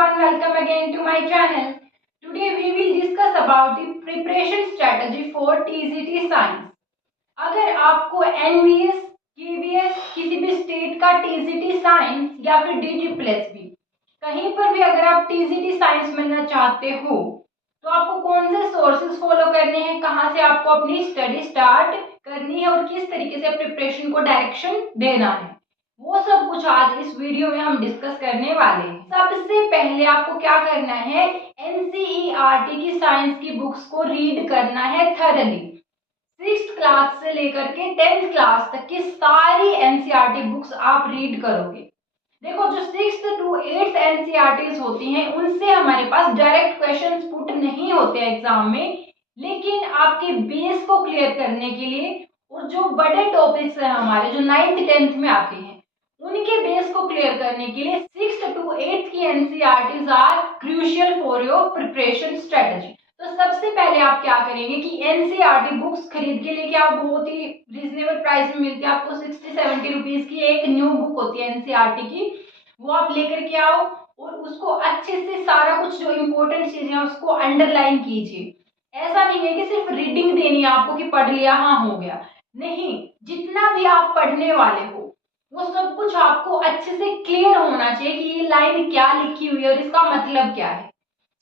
everyone, welcome again to my channel. Today we will discuss about the preparation strategy for TGT Science. अगर आपको NVS, KVS किसी भी state का TGT science या फिर DTPLSB कहीं पर भी अगर आप TGT साइंस बनना चाहते हो तो आपको कौन से सोर्सेज फॉलो करने हैं, कहाँ से आपको अपनी स्टडी स्टार्ट करनी है और किस तरीके से प्रिपरेशन को डायरेक्शन देना है, वो सब कुछ आज इस वीडियो में हम डिस्कस करने वाले हैं। सबसे पहले आपको क्या करना है, NCERT की साइंस की बुक्स को रीड करना है थरली। 6th क्लास से लेकर के 10th क्लास तक की सारी NCERT बुक्स आप रीड करोगे। देखो, जो 6th to 8th NCERTs होती हैं उनसे हमारे पास डायरेक्ट क्वेश्चंस पुट नहीं होते एग्जाम में, लेकिन आपके बेस को क्लियर करने के लिए और जो बड़े टॉपिक्स हैं हमारे जो 9th 10th में आते हैं उनके बेस को क्लियर करने के लिए 6th to 8th की NCERTs are crucial for your preparation strategy. तो सबसे पहले आप क्या करेंगे कि NCERT बुक्स खरीद के लेके आप, बहुत ही रीजनेबल प्राइस में मिलती है आपको, 60-70 रुपीज की एक न्यू बुक होती है NCERT की, वो आप लेकर के आओ और उसको अच्छे से सारा कुछ जो इम्पोर्टेंट चीजें हैं उसको अंडरलाइन कीजिए। ऐसा नहीं है कि सिर्फ रीडिंग देनी है आपको कि पढ़ लिया हाँ हो गया, नहीं, जितना भी आप पढ़ने वाले हो वो सब कुछ आपको अच्छे से क्लियर होना चाहिए कि ये लाइन क्या लिखी हुई है और इसका मतलब क्या है।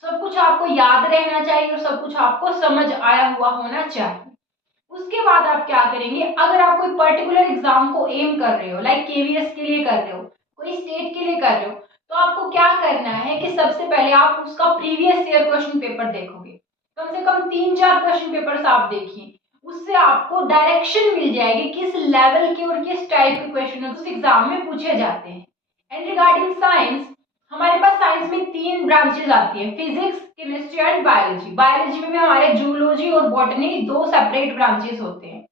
सब कुछ आपको याद रहना चाहिए और सब कुछ आपको समझ आया हुआ होना चाहिए। उसके बाद आप क्या करेंगे, अगर आप कोई पर्टिकुलर एग्जाम को एम कर रहे हो, लाइक KVS के लिए कर रहे हो, कोई स्टेट के लिए कर रहे हो, तो आपको क्या करना है कि सबसे पहले आप उसका प्रीवियस ईयर क्वेश्चन पेपर देखोगे। कम से कम 3-4 क्वेश्चन पेपर्स आप देखिए, उससे आपको डायरेक्शन मिल जाएगी किस लेवल के और किस टाइप के क्वेश्चन उस एग्जाम में पूछे जाते हैं। एंड रिगार्डिंग साइंस, हमारे पास साइंस में 3 ब्रांचेस आती है, physics, chemistry and biology. Biology में भी हमारे जूलॉजी और बॉटनी 2 सेपरेट ब्रांचेस होते हैं।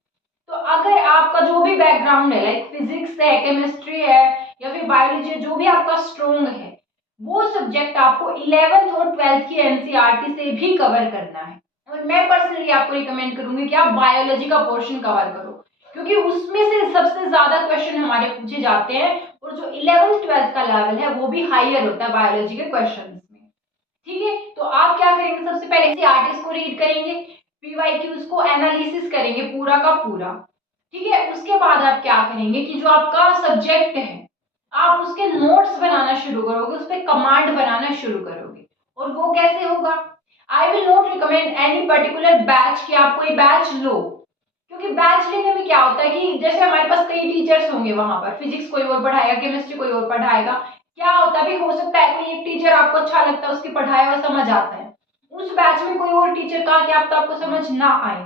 तो अगर आपका जो भी बैकग्राउंड है, लाइक फिजिक्स है, केमिस्ट्री है या फिर बायोलॉजी, जो भी आपका स्ट्रॉन्ग है, वो सब्जेक्ट आपको 11th और 12th की NCERT से भी कवर करना है। और मैं पर्सनली आपको रिकमेंड करूंगी कि आप बायोलॉजी का पोर्शन कवर करो, क्योंकि उसमें से सबसे ज्यादा क्वेश्चन हमारे पूछे जाते हैं और जो 11th 12th का लेवल है वो भी हाईयर होता है बायोलॉजी के क्वेश्चंस में। ठीक है, तो आप क्या करेंगे, सबसे पहले NCERTs को रीड करेंगे, PYQs को एनालिसिस करेंगे पूरा का पूरा। ठीक है, उसके बाद आप क्या करेंगे कि जो आपका सब्जेक्ट है आप उसके नोट्स बनाना शुरू करोगे, उस पर कमांड बनाना शुरू करोगे। और वो कैसे होगा, I will not recommend any particular batch कि आप कोई बैच लो, क्योंकि बैच लेने में क्या होता है कि जैसे हमारे पास कई टीचर्स होंगे, वहां पर फिजिक्स कोई और पढ़ाएगा, केमिस्ट्री कोई और पढ़ाएगा, क्या होता है, भी हो सकता है कोई एक टीचर आपको अच्छा लगता है, उसकी पढ़ाया हुआ समझ आता है, उस बैच में कोई और टीचर का क्या तो आपको समझ ना आए,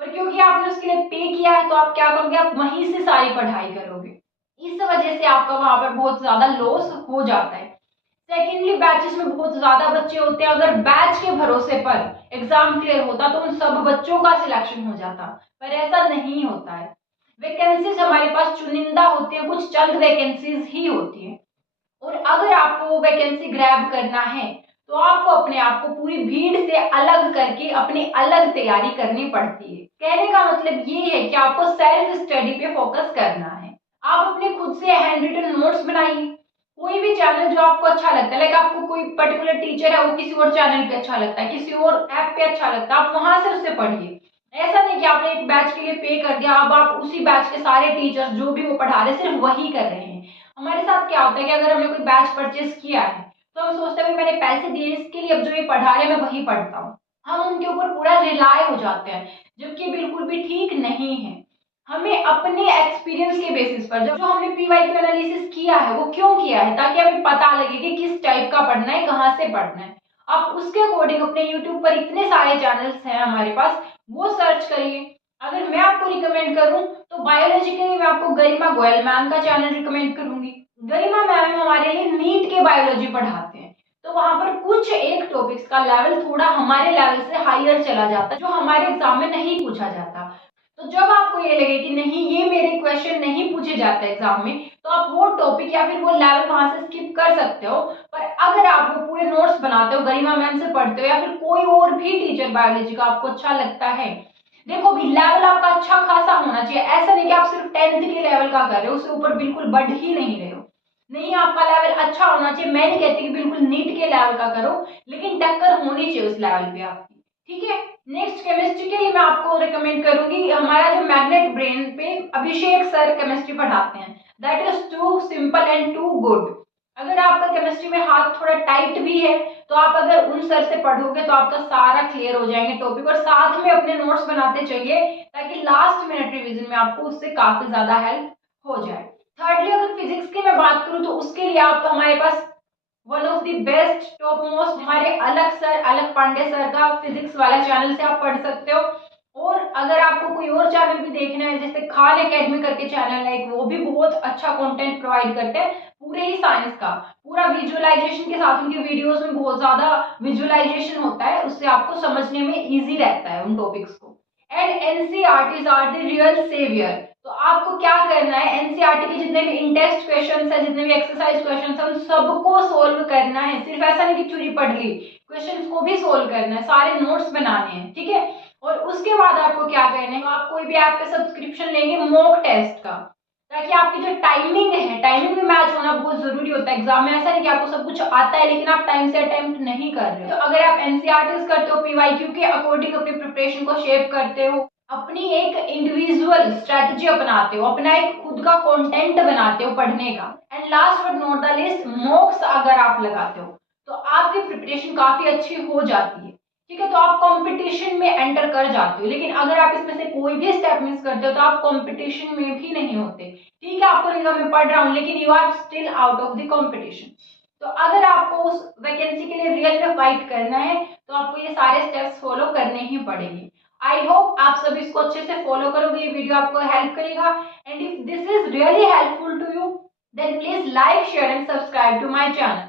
पर क्योंकि आपने उसके लिए पे किया है तो आप क्या करोगे, आप वहीं से सारी पढ़ाई करोगे। इस वजह से आपका वहां पर बहुत ज्यादा लॉस हो जाता है। सेकेंडली, बैचेस में बहुत ज्यादा बच्चे होते हैं, अगर बैच के भरोसे पर एग्जाम क्लियर होता तो उन सब बच्चों का सिलेक्शन हो जाता, पर ऐसा नहीं होता है। वैकेंसीज हमारे पास चुनिंदा होती है, कुछ चंद वैकेंसीज ही होती है, और अगर आपको वैकेंसी ग्रैब करना है तो आपको अपने आप को पूरी भीड़ से अलग करके अपनी अलग तैयारी करनी पड़ती है। कहने का मतलब ये है कि आपको सेल्फ स्टडी पे फोकस करना है। आप अपने खुद से हैंड रिटन नोट्स बनाइए, कोई भी चैनल जो आपको अच्छा लगता है, लाइक आपको कोई पर्टिकुलर टीचर है वो किसी और चैनल पे अच्छा लगता है, किसी और ऐप पे अच्छा लगता है, आप वहां से उससे पढ़िए। ऐसा नहीं कि आपने एक बैच के लिए पे कर दिया, अब आप उसी बैच के सारे टीचर्स जो भी वो पढ़ा रहे सिर्फ वही कर रहे हैं। हमारे साथ क्या होता है कि अगर हमने कोई बैच परचेस किया है तो हम सोचते हैं मैंने पैसे दिए इसके लिए, अब जो ये पढ़ा रहे हैं मैं वही पढ़ता हूँ, हम उनके ऊपर पूरा रिलाय हो जाते हैं, जबकि बिल्कुल भी ठीक नहीं है। हमें अपने एक्सपीरियंस के बेसिस पर जो हमने PYQ एनालिसिस किया है वो क्यों किया है, ताकि हमें पता लगे कि किस टाइप का पढ़ना है, कहाँ से पढ़ना है। आप उसके अकॉर्डिंग अपने YouTube पर इतने सारे चैनल्स हैं हमारे पास, वो सर्च करिए। अगर मैं आपको रिकमेंड करूं तो बायोलॉजी के लिए मैं आपको गरिमा गोयल मैम का चैनल रिकमेंड करूंगी। गरिमा मैम हमारे लिए नीट के बायोलॉजी पढ़ाते हैं, तो वहां पर कुछ एक टॉपिक्स का लेवल थोड़ा हमारे लेवल से हाईयर चला जाता है, जो हमारे एग्जाम में नहीं पूछा जाता। तो जब आपको ये लगे कि नहीं ये मेरे क्वेश्चन नहीं पूछे जाते एग्जाम में, तो आप वो टॉपिक या फिर वो लेवल वहां से स्किप कर सकते हो। पर अगर आप वो पूरे नोट्स बनाते हो, गरिमा मैम से पढ़ते हो या फिर कोई और भी टीचर बायोलॉजी का आपको अच्छा लगता है, देखो भी लेवल आपका अच्छा खासा होना चाहिए। ऐसा नहीं कि आप सिर्फ 10th के लेवल का कर रहे हो, उससे ऊपर बिल्कुल बढ़ ही नहीं रहे हो। नहीं आपका लेवल अच्छा होना चाहिए, मैं नहीं कहती कि बिल्कुल नीट के लेवल का करो, लेकिन टक्कर होनी चाहिए उस लेवल पे आपकी, ठीक है। नेक्स्ट केमिस्ट्री के लिए मैं आपको रिकमेंड करूंगी, हमारा जो मैग्नेट ब्रेन पे अभिषेक सर केमिस्ट्री पढ़ाते हैं, that is too simple and too good. अगर आपका केमिस्ट्री में हाथ थोड़ा टाइट भी है तो आप अगर उन सर से पढ़ोगे तो आपका सारा क्लियर हो जाएंगे टॉपिक, और साथ में अपने नोट्स बनाते चलिए ताकि लास्ट मिनट रिवीजन में आपको उससे काफी ज्यादा हेल्प हो जाए। थर्डली अगर फिजिक्स की मैं बात करूं तो उसके लिए आप हमारे पास one of the best top most हमारे अलग सर, अलग पांडे सर का फिजिक्स वाला चैनल से आप पढ़ सकते हो। और अगर आपको कोई और चैनल भी देखना है, जैसे खान एकेडमी करके चैनल है, वो भी बहुत अच्छा कंटेंट प्रोवाइड करते हैं पूरे ही साइंस का, पूरा विजुअलाइजेशन के साथ। उनके वीडियोस में बहुत ज्यादा विजुअलाइजेशन होता है, उससे आपको समझने में इजी रहता है उन टॉपिक्स को। And NCERTs are the real saviour. तो आपको क्या करना है, एनसीईआरटी के जितने भी इंटेस्ट क्वेश्चंस है, जितने भी एक्सरसाइज क्वेश्चंस है, उन सबको सोल्व करना है। सिर्फ ऐसा नहीं कि थ्योरी पढ़ ली, क्वेश्चंस को भी सोल्व करना है, सारे नोट्स बनाने हैं, ठीक है। और उसके बाद आपको क्या करना है, आप कोई भी ऐप पे सब्सक्रिप्शन लेंगे मॉक टेस्ट का, ताकि आपकी जो टाइमिंग है, टाइमिंग में मैच होना बहुत जरूरी होता है एग्जाम में। ऐसा नहीं कि आपको सब कुछ आता है लेकिन आप टाइम से अटेम्प्ट नहीं कर रहे हो। तो अगर आप एनसीईआरटीज करते हो, पीवाईक्यू के अकॉर्डिंग अपनी प्रिपरेशन को शेप करते हो, अपनी एक इंडिविजुअल स्ट्रेटजी अपनाते हो, अपना एक खुद का कंटेंट बनाते हो पढ़ने का, and last but not the list मॉक्स अगर आप लगाते हो तो आपकी प्रिपरेशन काफी अच्छी हो जाती है, ठीक है। तो आप कंपटीशन में एंटर कर जाते हो। लेकिन अगर आप इसमें से कोई भी स्टेप मिस करते हो तो आप कंपटीशन में भी नहीं होते, ठीक है। आपको लगेगा मैं पढ़ रहा हूँ लेकिन you are still out of the competition. तो अगर आपको उस वैकेंसी के लिए रियल में फाइट करना है तो आपको ये सारे स्टेप्स फॉलो करने ही पड़ेंगे। आई होप आप सभी इसको अच्छे से फॉलो करोगे, ये वीडियो आपको हेल्प करेगा। And if this is really helpful to you then please like share and subscribe to my channel.